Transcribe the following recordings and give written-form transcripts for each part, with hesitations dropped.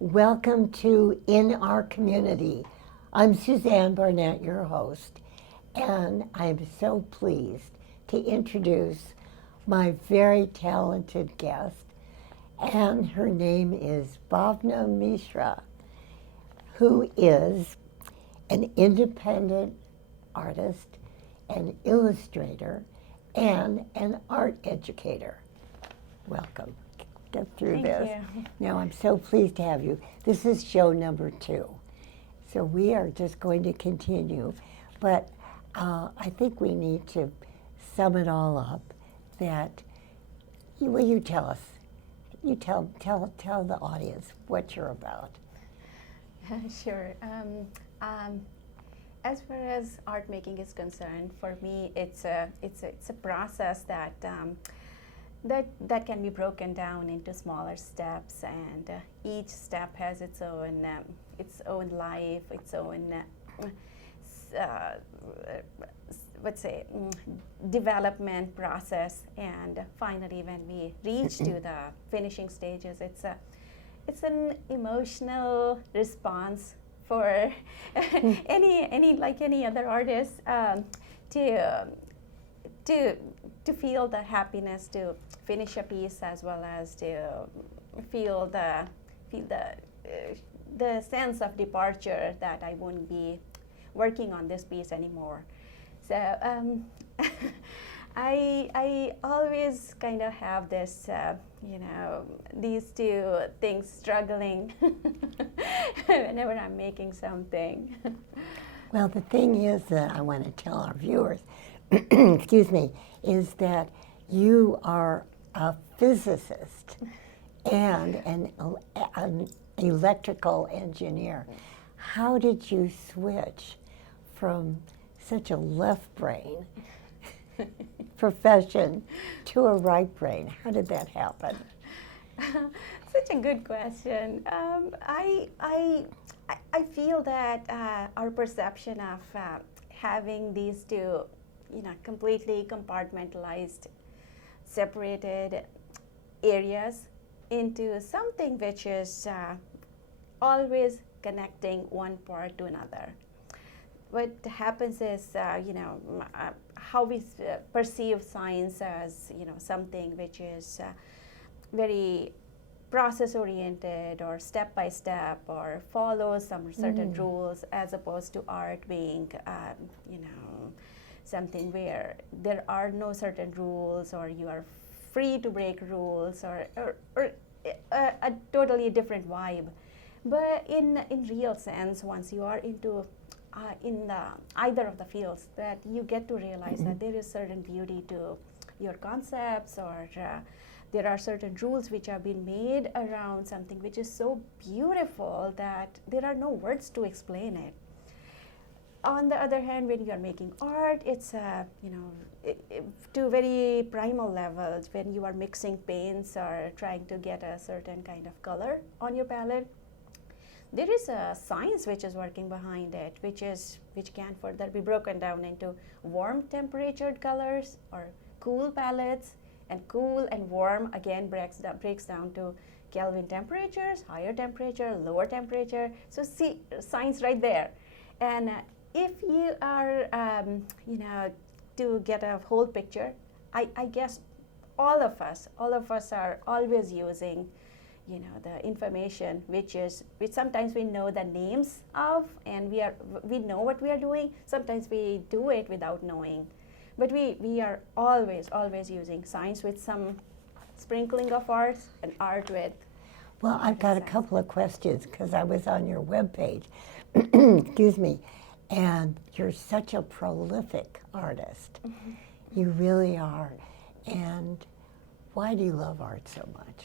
Welcome to In Our Community. I'm Suzanne Barnett, your host, and I'm so pleased to introduce my very talented guest, and her name is Bhavna Misra, who is an independent artist, an illustrator, and an art educator. Welcome. Get through this. Thank you. Now, I'm so pleased to have you. This is show number 2. So we are just going to continue. But I think we need to sum it all up that, will you tell us? You tell the audience what you're about. Sure. As far as art making is concerned, for me, it's a process that can be broken down into smaller steps, and each step has its own life, its own development process, and finally, when we reach to the finishing stages, it's an emotional response for any other artist to feel the happiness to finish a piece, as well as to feel the sense of departure that I won't be working on this piece anymore. So I always kind of have this, these two things struggling whenever I'm making something. Well, the thing is that I want to tell our viewers, excuse me, is that you are a physicist and an electrical engineer. How did you switch from such a left brain profession to a right brain? How did that happen? Such a good question. I feel that our perception of having these two, completely compartmentalized, separated areas into something which is always connecting one part to another. What happens is, how we perceive science as, something which is very process-oriented or step-by-step or follows some certain rules, as opposed to art being, something where there are no certain rules, or you are free to break rules, or a totally different vibe. But in real sense, once you are into in either of the fields, that you get to realize that there is certain beauty to your concepts, or there are certain rules which have been made around something which is so beautiful that there are no words to explain it. On the other hand, when you are making art, it's to very primal levels, when you are mixing paints or trying to get a certain kind of color on your palette, there is a science which is working behind it, which can further be broken down into warm temperatured colors or cool palettes, and cool and warm again breaks down to Kelvin temperatures, higher temperature, lower temperature. So see, science right there. And if you are, to get a whole picture, I guess all of us are always using, the information which sometimes we know the names of, and we know what we are doing. Sometimes we do it without knowing, but we are always using science with some sprinkling of art, and art with. Well, I've got a couple of questions because I was on your webpage. Excuse me. And you're such a prolific artist. You really are. And why do you love art so much?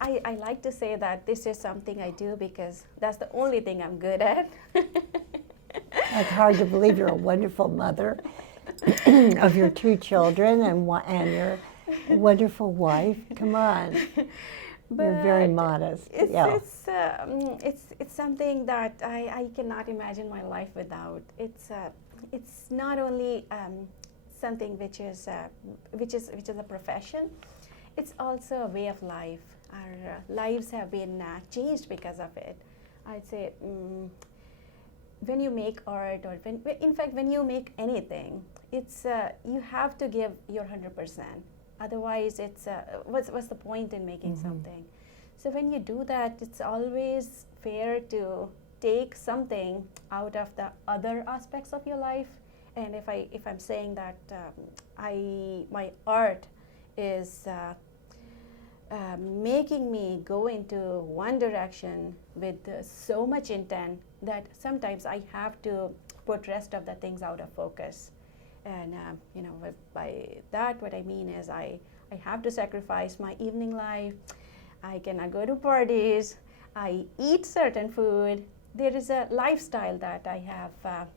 I like to say that this is something I do because that's the only thing I'm good at. It's hard to believe you're a wonderful mother of your 2 children and your wonderful wife. Come on. But you're very modest. It's something that I cannot imagine my life without. It's not only something which is a profession, it's also a way of life. Our lives have been changed because of it. I'd say when you make art, or in fact, when you make anything, it's you have to give your 100%. Otherwise, it's what's the point in making something? So when you do that, it's always fair to take something out of the other aspects of your life. And if I'm saying that my art is making me go into one direction with so much intent that sometimes I have to put rest of the things out of focus. And by that, what I mean is I have to sacrifice my evening life. I cannot go to parties. I eat certain food. There is a lifestyle that I have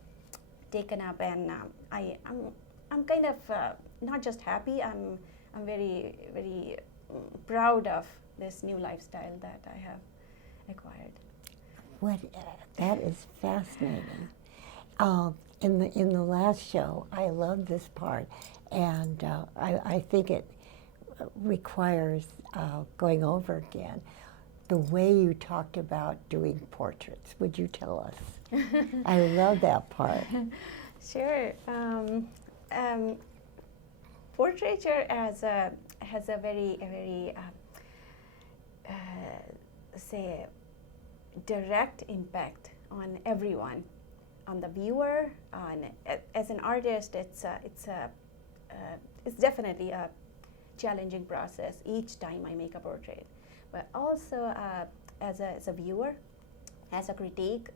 taken up, and I'm kind of not just happy. I'm very, very proud of this new lifestyle that I have acquired. That is fascinating. In the last show, I love this part, and I think it requires going over again. The way you talked about doing portraits, would you tell us? I love that part. Sure. Portraiture has a very say direct impact on everyone, on the viewer. As an artist, it's definitely a challenging process each time I make a portrait. But also as a viewer, as a critique,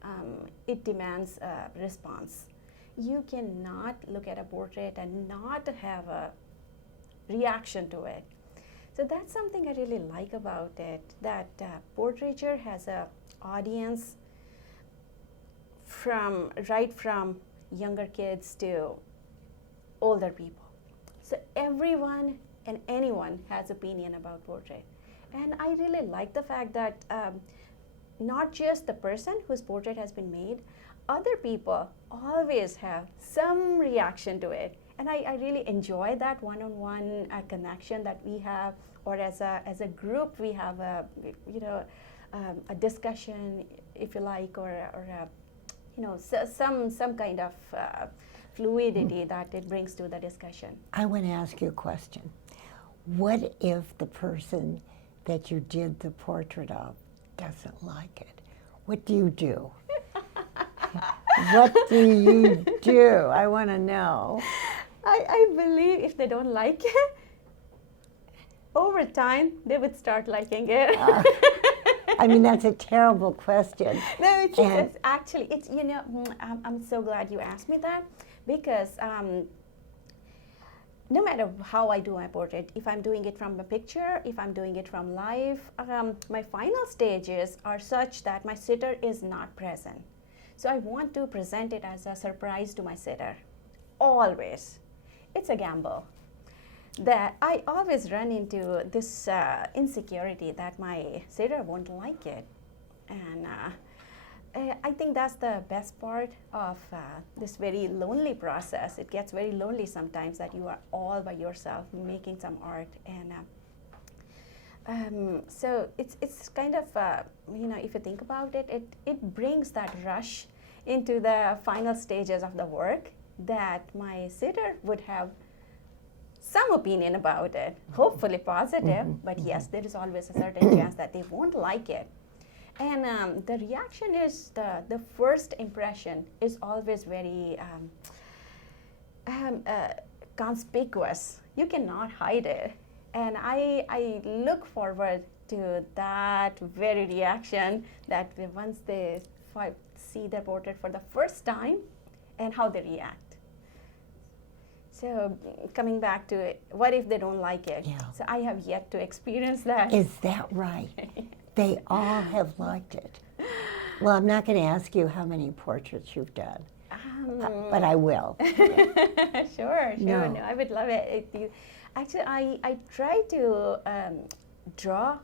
it demands a response. You cannot look at a portrait and not have a reaction to it. So that's something I really like about it, that portraiture has an audience right from younger kids to older people. So everyone and anyone has opinion about portrait. And I really like the fact that not just the person whose portrait has been made, other people always have some reaction to it. And I really enjoy that one-on-one connection that we have, or as a group we have a discussion, if you like, or some kind of fluidity that it brings to the discussion. I want to ask you a question. What if the person that you did the portrait of doesn't like it? What do you do? What do you do? I want to know. I believe if they don't like it, over time they would start liking it. I mean, that's a terrible question. No, it's actually, I'm so glad you asked me that, because no matter how I do my portrait, if I'm doing it from a picture, if I'm doing it from live, my final stages are such that my sitter is not present. So I want to present it as a surprise to my sitter, always. It's a gamble. That I always run into this insecurity that my sitter won't like it. And I think that's the best part of this very lonely process. It gets very lonely sometimes that you are all by yourself making some art. And so it's kind of, if you think about it, it brings that rush into the final stages of the work that my sitter would have some opinion about it, hopefully positive, but yes, there is always a certain chance that they won't like it. And the reaction is, the first impression is always very conspicuous. You cannot hide it. And I look forward to that very reaction, that once they see their portrait for the first time and how they react. So coming back to it, what if they don't like it? Yeah. So I have yet to experience that. Is that right? They all have liked it. Well, I'm not going to ask you how many portraits you've done, but I will. Sure. No. I would love it. Actually, I try to draw,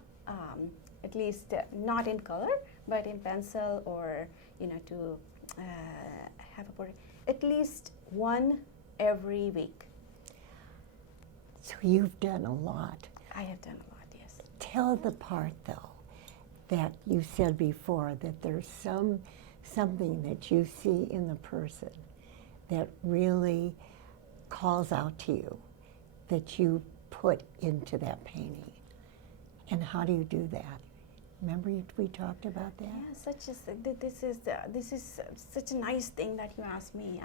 at least not in color, but in pencil, or to have a portrait, at least one every week. So you've done a lot. I have done a lot, yes. Tell the part, though, that you said before, that there's something that you see in the person that really calls out to you, that you put into that painting. And how do you do that? Remember we talked about that? Yeah, this is such a nice thing that you asked me.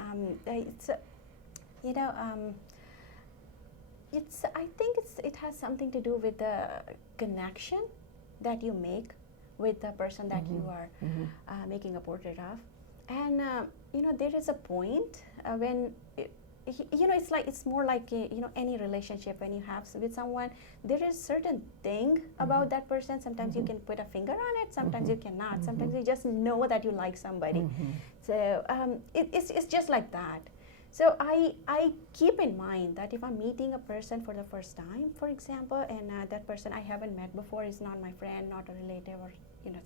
It's you know, I think it has something to do with the connection that you make with the person that you are making a portrait of. And you know, there is a point when you know, it's more like you know, any relationship. When you have with someone, there is certain thing about that person. Sometimes you can put a finger on it, sometimes you cannot. Sometimes you just know that you like somebody. So it's just like that. So I keep in mind that if I'm meeting a person for the first time, for example, and that person I haven't met before, is not my friend, not a relative, or you know,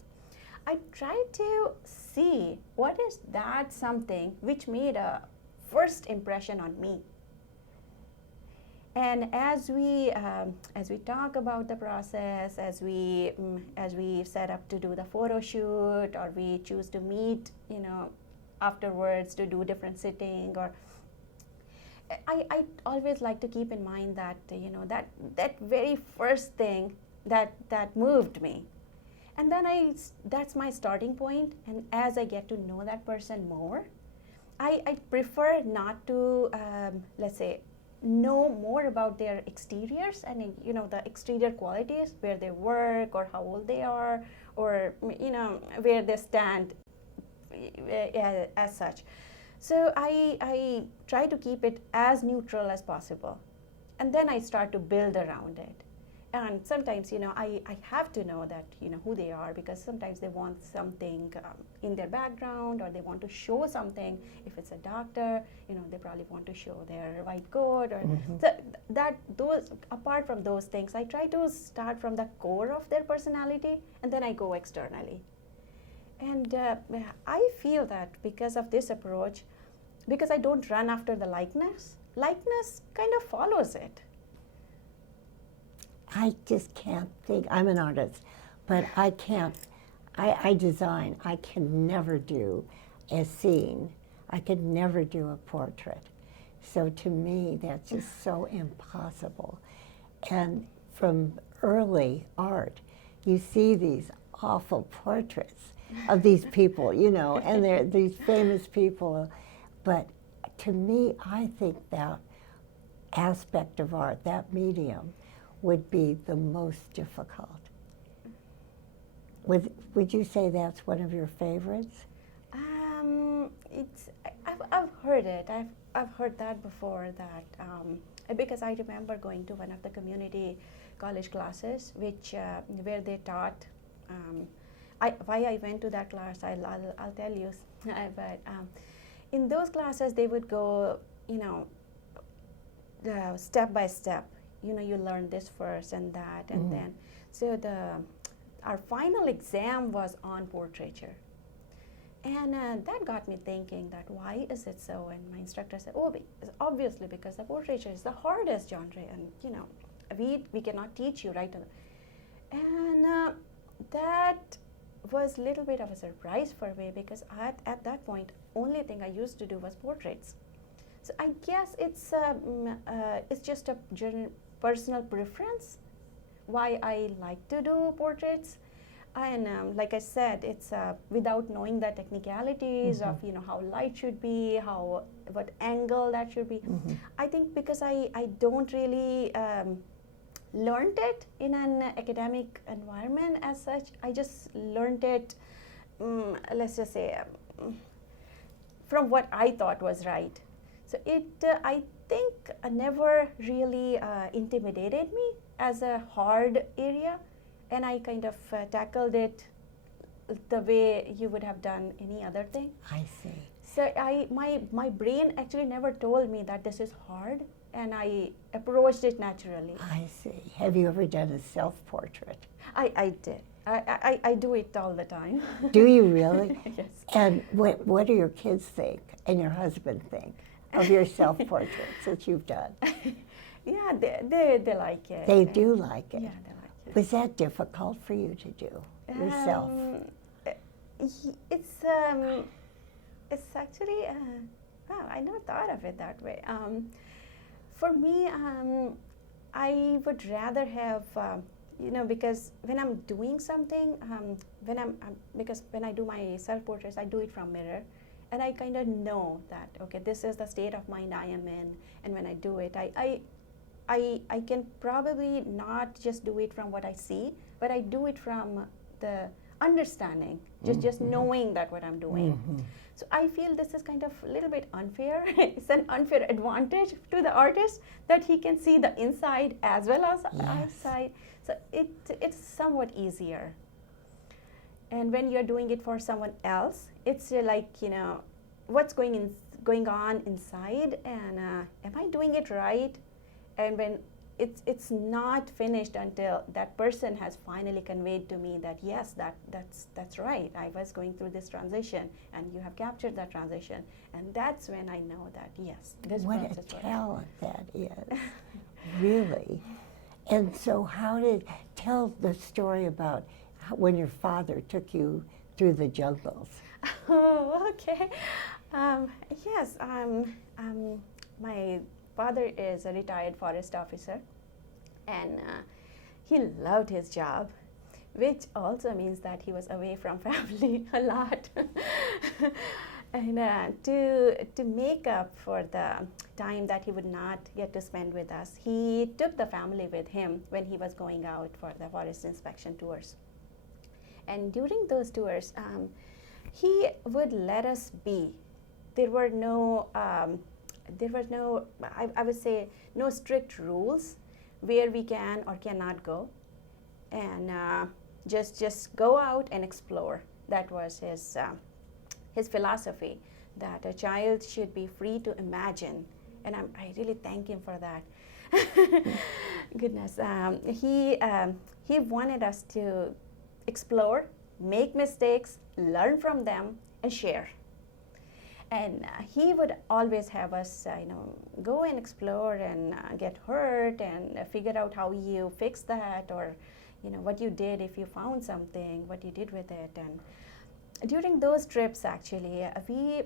I try to see what is that something which made a first impression on me. And as we talk about the process, as we set up to do the photo shoot, or we choose to meet, you know, afterwards to do different sitting, or I always like to keep in mind that you know, that very first thing that moved me, and then that's my starting point. And as I get to know that person more, I prefer not to, let's say, know more about their exteriors and, you know, the exterior qualities, where they work or how old they are, or, you know, where they stand as such. So I try to keep it as neutral as possible. And then I start to build around it. And sometimes, you know, I have to know that, you know, who they are, because sometimes they want something in their background, or they want to show something. If it's a doctor, you know, they probably want to show their white coat, or so those, apart from those things, I try to start from the core of their personality, and then I go externally. And I feel that because of this approach, because I don't run after the likeness kind of follows it. I just can't think. I'm an artist, but I can't. I design. I can never do a scene. I could never do a portrait. So to me, that's just so impossible. And from early art, you see these awful portraits of these people, you know, and they're these famous people. But to me, I think that aspect of art, that medium, would be the most difficult. Would you say that's one of your favorites? I've heard it. I've heard that before. That because I remember going to one of the community college classes, which where they taught. Why I went to that class, I'll tell you. But in those classes, they would go, you know, step by step. You know, you learn this first and that, and then so our final exam was on portraiture, and that got me thinking that why is it so? And my instructor said, oh, obviously because the portraiture is the hardest genre, and you know, we cannot teach you right. And that was a little bit of a surprise for me, because at that point, only thing I used to do was portraits. So I guess it's just a personal preference why I like to do portraits. And like I said, it's without knowing the technicalities of, you know, how light should be, what angle that should be. I think because I don't really learned it in an academic environment as such. I just learned it, let's just say, from what I thought was right. So it, I think, never really intimidated me as a hard area, and I kind of tackled it the way you would have done any other thing. I see. So my brain actually never told me that this is hard, and I approached it naturally. I see. Have you ever done a self-portrait? I did. I do it all the time. Do you really? Yes. And what do your kids think and your husband think of your self-portraits that you've done? Yeah, they like it. They do like it. Yeah, they like it. Was that difficult for you to do yourself? It's actually, wow, I never thought of it that way. For me, I would rather have, because when I'm doing something, because when I do my self-portraits, I do it from mirror, and I kind of know that, okay, this is the state of mind I am in, and when I do it, I can probably not just do it from what I see, but I do it from the understanding, just knowing that what I'm doing. So I feel this is kind of a little bit unfair. It's an unfair advantage to the artist that he can see the inside as well as outside. So it's somewhat easier. And when you're doing it for someone else, it's like, what's going on inside, and am I doing it right? And when it's not finished until that person has finally conveyed to me that yes, that's right. I was going through this transition, and you have captured that transition, and that's when I know that yes, this What process a works. talent that is, really. And so, tell the story about when your father took you through the jungles. Oh, okay. Yes, my father is a retired forest officer, and he loved his job, which also means that he was away from family a lot. And to make up for the time that he would not get to spend with us, he took the family with him when he was going out for the forest inspection tours. And during those tours, he would let us be. There were no, I would say, no strict rules where we can or cannot go, and just go out and explore. That was his philosophy, that a child should be free to imagine, and I really thank him for that. Goodness, he wanted us to explore, make mistakes, learn from them, and share. And he would always have us, go and explore and get hurt and figure out how you fix that, or, what you did if you found something, what you did with it. And during those trips, actually, we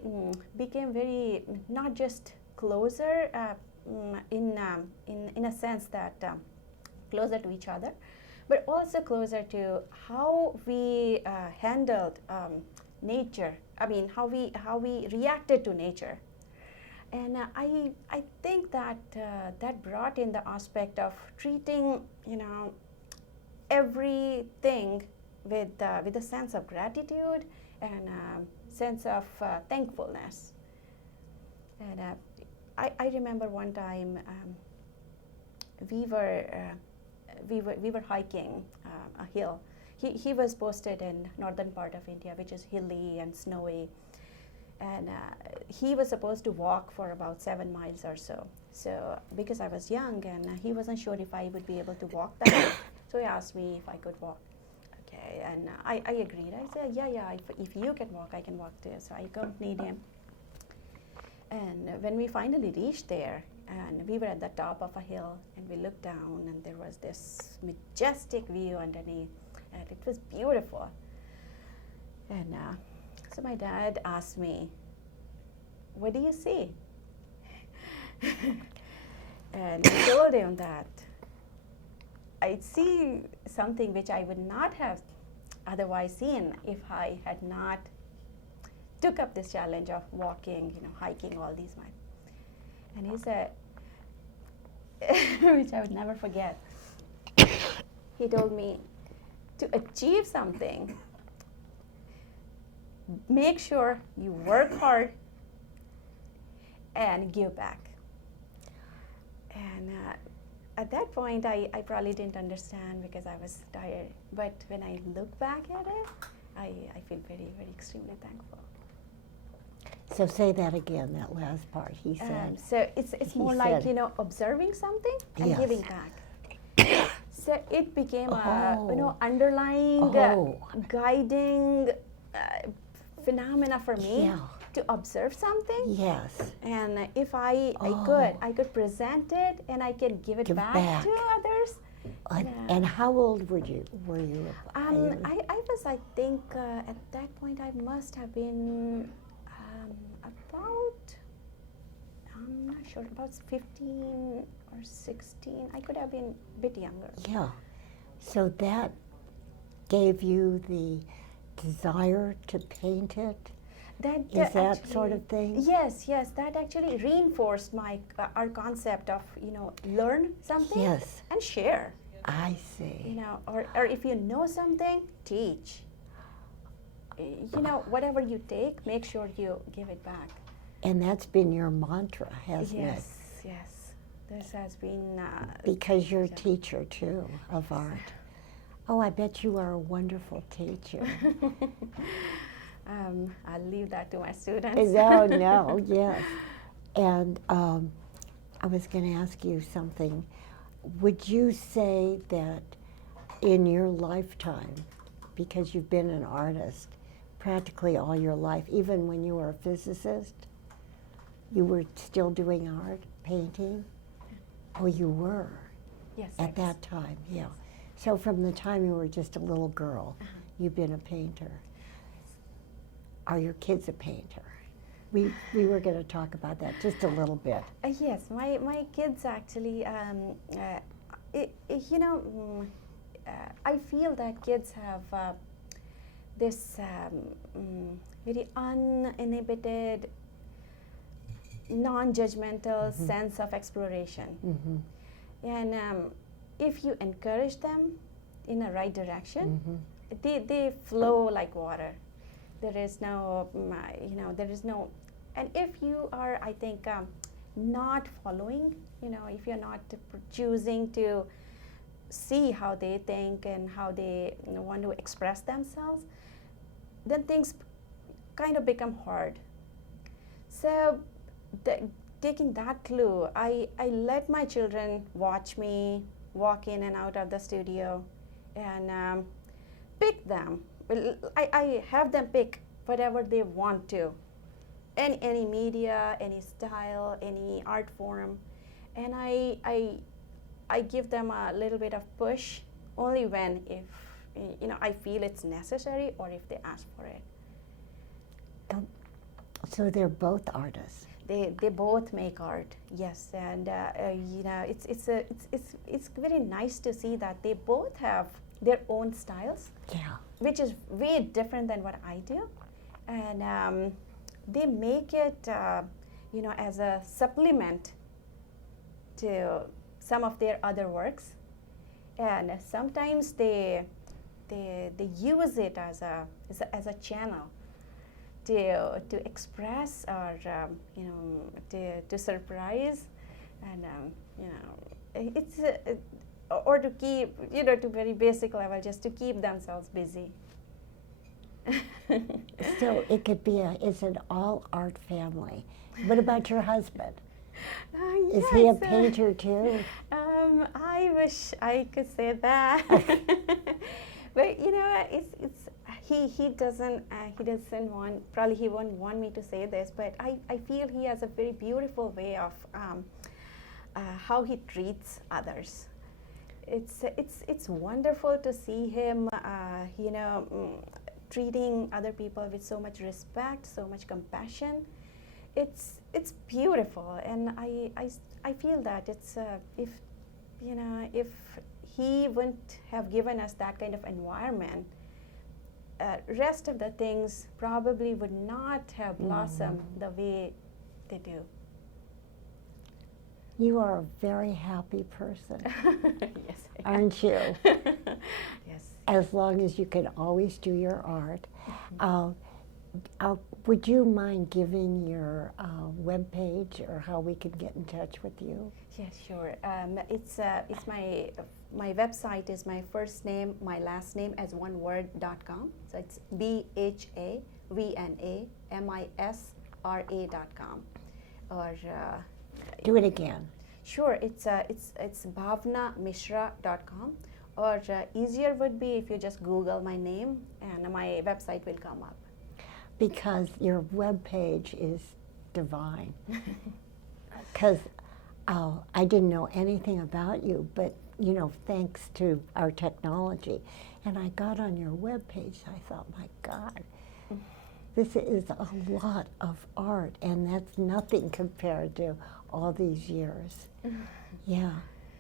became very, not just closer in a sense that closer to each other, but also closer to how we handled nature. I mean, how we reacted to nature. And I think that that brought in the aspect of treating, everything with a sense of gratitude and a sense of thankfulness. And I remember one time we were hiking a hill. He was posted in northern part of India, which is hilly and snowy, and he was supposed to walk for about 7 miles or so. So because I was young and he wasn't sure if I would be able to walk that, so he asked me if I could walk. Okay, and I agreed. I said, yeah, if you can walk, I can walk too. So I accompanied him. And when we finally reached there, and we were at the top of a hill, and we looked down, and there was this majestic view underneath, and it was beautiful. And so my dad asked me, "What do you see?" And I told him that I see something which I would not have otherwise seen if I had not took up this challenge of walking, hiking all these miles. And he said, which I would never forget, he told me, to achieve something, make sure you work hard and give back. And at that point, I probably didn't understand because I was tired. But when I look back at it, I feel very, very extremely thankful. So say that again, that last part. He said. So it's more like, observing something and Yes. giving back. So it became a, underlying, guiding phenomena for me. Yeah. to observe something. Yes. And if I could present it and I can give it back to others. And how old were you? I think at that point I must have been about, I'm not sure, about 15 or 16. I could have been a bit younger. Yeah. So that gave you the desire to paint it? Is that actually, sort of thing? Yes, that actually reinforced our concept of, learn something and share. I see. Or if you know something, teach. Whatever you take, make sure you give it back. And that's been your mantra, hasn't it? Yes. This has been... because you're a teacher, too, of art. Oh, I bet you are a wonderful teacher. I'll leave that to my students. No, yes. And I was going to ask you something. Would you say that in your lifetime, because you've been an artist practically all your life, even when you were a physicist, you were still doing art, painting? Oh, you were? Yes. At that time, yeah. So from the time you were just a little girl, you've been a painter. Are your kids a painter? We were going to talk about that just a little bit. Yes, my kids actually, I feel that kids have this very uninhibited, non-judgmental sense of exploration. And if you encourage them in the right direction, they flow like water. There is no, and if you are, I think, not following, if you're not choosing to see how they think and how they want to express themselves, then things kind of become hard. So taking that clue, I let my children watch me walk in and out of the studio and pick them. Well, I have them pick whatever they want to, any media, any style, any art form, and I give them a little bit of push only when if I feel it's necessary or if they ask for it. So they're both artists. They both make art, yes, and it's very nice to see that they both have their own styles. Yeah. Which is way different than what I do, and they make it, as a supplement to some of their other works, and sometimes they use it as a channel to express or to surprise, and it's. Or to keep, to very basic level, just to keep themselves busy. So it could be it's an all art family. What about your husband? Is he a painter too? I wish I could say that, but he doesn't want, probably he won't want me to say this, but I feel he has a very beautiful way of how he treats others. It's wonderful to see him, treating other people with so much respect, so much compassion. It's beautiful, and I feel that it's if he wouldn't have given us that kind of environment, rest of the things probably would not have blossomed the way they do. You are a very happy person. Yes. Aren't you? Yes. As long as you can always do your art. Would you mind giving your webpage or how we can get in touch with you? Yes, sure. It's my website is my first name, my last name as one word.com. So it's BHAVNAMISRA.com. Or do it again. Sure, it's bhavnamisra.com, or easier would be if you just Google my name and my website will come up. because your web page is divine. Because I didn't know anything about you, but you know, thanks to our technology. And I got on your web page, I thought, my God, this is a lot of art, and that's nothing compared to all these years. Yeah,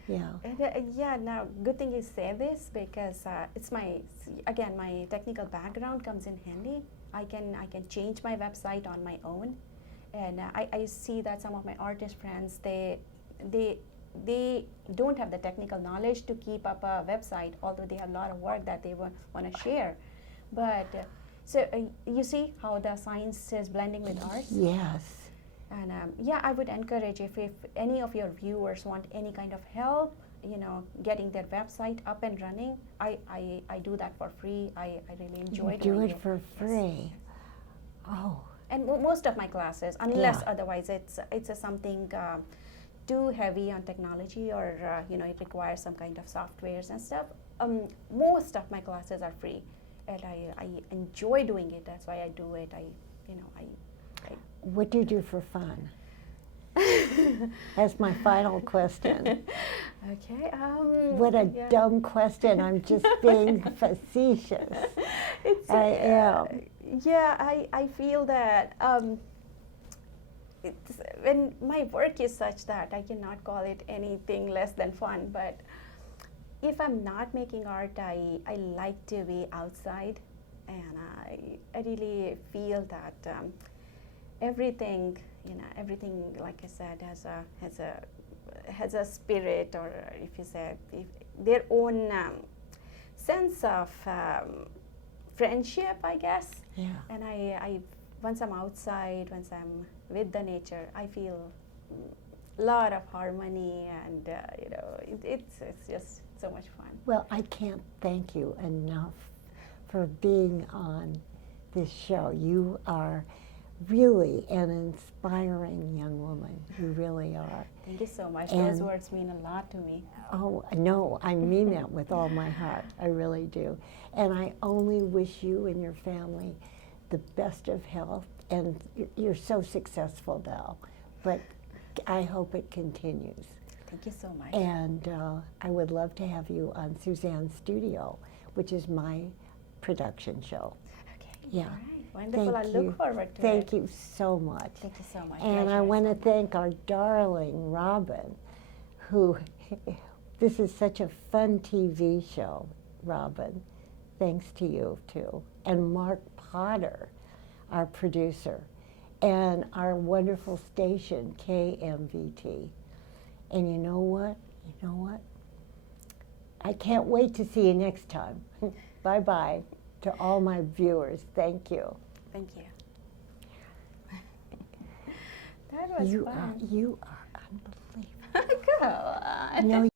yeah. And, yeah, now good thing you say this, because it's my technical background comes in handy. I can change my website on my own, and I see that some of my artist friends, they don't have the technical knowledge to keep up a website, although they have a lot of work that they want to share. But so you see how the science is blending with art? Yes. And yeah, I would encourage, if any of your viewers want any kind of help, you know, getting their website up and running, I do that for free. I really enjoy doing it. Do it for free. Oh. And most of my classes, unless otherwise it's something too heavy on technology, or you know, it requires some kind of softwares and stuff, most of my classes are free, and I enjoy doing it. That's why I do it. What do you do for fun? That's my final question. Okay. What a dumb question. I'm just being facetious. I am. Yeah, I feel that when my work is such that I cannot call it anything less than fun, but if I'm not making art, I like to be outside, and I really feel that everything, you know, everything, like I said, has a spirit, or if you say, their own sense of friendship, I guess. Yeah. And I once I'm outside, once I'm with the nature, I feel a lot of harmony, and you know, it's just so much fun. Well, I can't thank you enough for being on this show. You are really an inspiring young woman. You really are. Thank you so much. And those words mean a lot to me. Oh, no, I mean that with all my heart. I really do. And I only wish you and your family the best of health. And you're so successful now, but I hope it continues. Thank you so much. And I would love to have you on Suzanne's Studio, which is my production show. Okay. Yeah. All right. Wonderful. I look forward to it. Thank you so much. Thank you so much. And I want to thank our darling Robin, who, this is such a fun TV show, Robin. Thanks to you, too. And Mark Potter, our producer, and our wonderful station, KMVT. And you know what? You know what? I can't wait to see you next time. Bye-bye to all my viewers. Thank you. Thank you. That was fun. You are unbelievable. Go on. No,